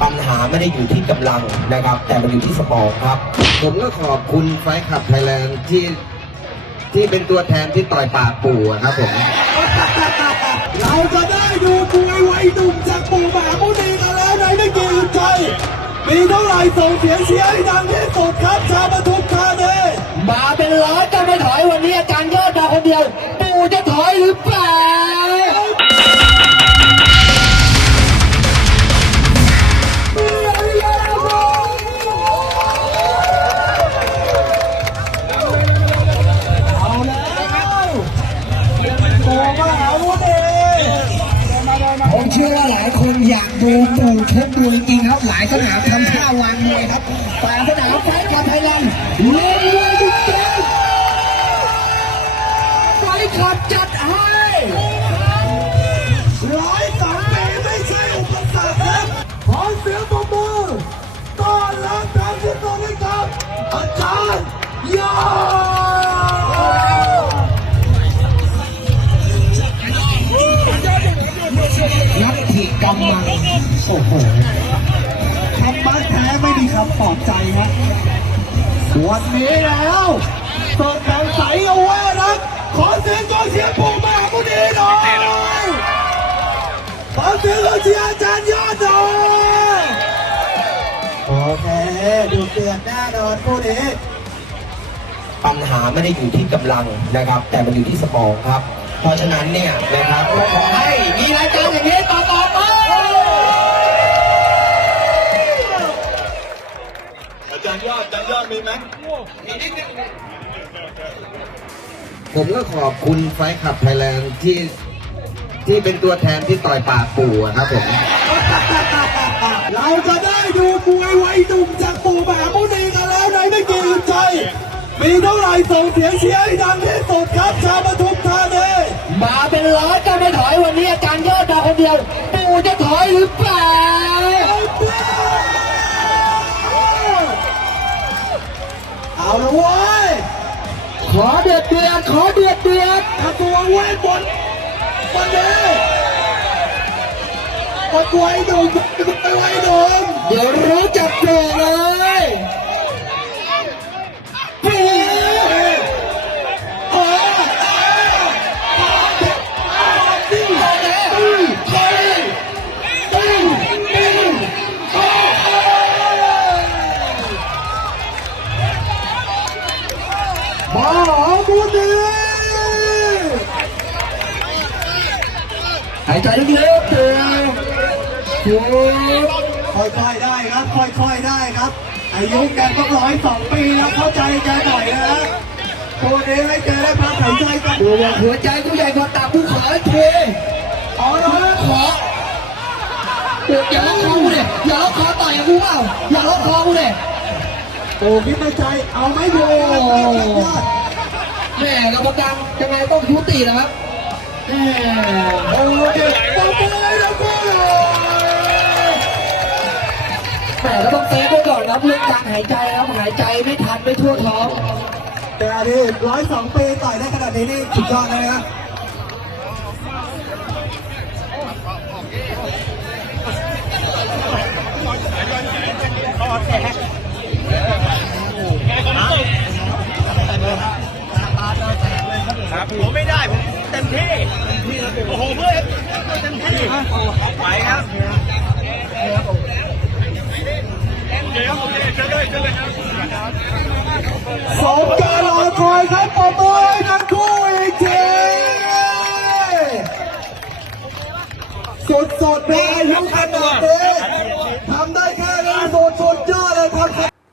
ไม่ได้อยู่ที่กำลังนะครับ แต่มันอยู่ที่สมองครับ ผมก็ขอบคุณไฟขับไทยแลนด์ที่ที่เป็นตัวแทนที่ต่อยปากปู่อะครับผม เราจะได้ดูมวยวัยหนุ่มจากปู่มหามุนีกันแล้วในไม่กี่อึดใจมีเท่าไหร่ส่งเสียงเชียร์ให้ดังที่สุดครับชาวปทุมธานีมาเป็นร้อยก็ไม่ถอยวันนี้อาจารย์ยอดมาคนเดียว ปู่จะถอยหรือเปล่าเอา เชื่อว่าหลายคนอยากดูปู่ชกมวยจริงครับหลายสนามทำ โอ้โหคำบ้าแท้ไม่มีคำปลอบใจฮะวันนี้แล้วสดแสงใสเอาไว้นะขอเสียงกองเชียร์ปู่มาผู้ดีหน่อยขอเสียงกองเชียร์อาจารย์ยอดหน่อยโอเคดูเดือดแน่นอนผู้นี้ปัญหาไม่ได้อยู่ที่กำลังนะครับ แต่มันอยู่ที่สมองครับ เพราะฉะนั้นเนี่ยนะครับ ผมก็ขอบคุณไฟขับไทยแลนด์ที่ที่เป็นตัวแทนที่ต่อยปากปู่อะครับผม เราจะได้ดูมวยวัยหนุ่มจากปู่มหามุนีกันแล้วในไม่กี่อึดใจ มีเท่าไหร่ส่งเสียงเชียร์ให้ดังที่สุดครับชาวปทุมธานีมาเป็นร้อยก็ไม่ถอยวันนี้อาจารย์ยอดมาคนเดียว ปู่จะถอยหรือเปล่า เอาละเว้ย ขอเดือดเดือดขอเดือดเดือดกระทรวงเวทมนต์วันนี้ประกวยหนุ่มประกวยหนุ่มเดี๋ยวรู้จักโกรธเลย หายใจลึกๆเดือดหยุดค่อยๆได้ครับ ค่อยๆได้ครับ อายุแกต้องร้อยสองปีแล้วเข้าใจแกหน่อยนะฮะตัวนี้ให้แกได้พักหายใจกันกูบอกหัวใจกูใหญ่กว่าตับกูขออีกทีเอาละฮะขอเดี๋ยวอย่าล็อกคอกูเลยอย่าล็อกคอต่อยกับกูเปล่าอย่าล็อกคอกูเลยโอ้คิดในใจเอาไม่ดูแม่กรรมการยังไงต้องยุตินะครับแม่ โอเด็กปอบเลยนะแม่ก็ต้องเซฟไว้ก่อนครับเรื่องการหายใจครับหายใจไม่ทันไม่ทั่วท้องแต่นี่ร้อยสองปีต่อยได้ขนาดนี้นี่สุดยอดเลยนะ ไปครับ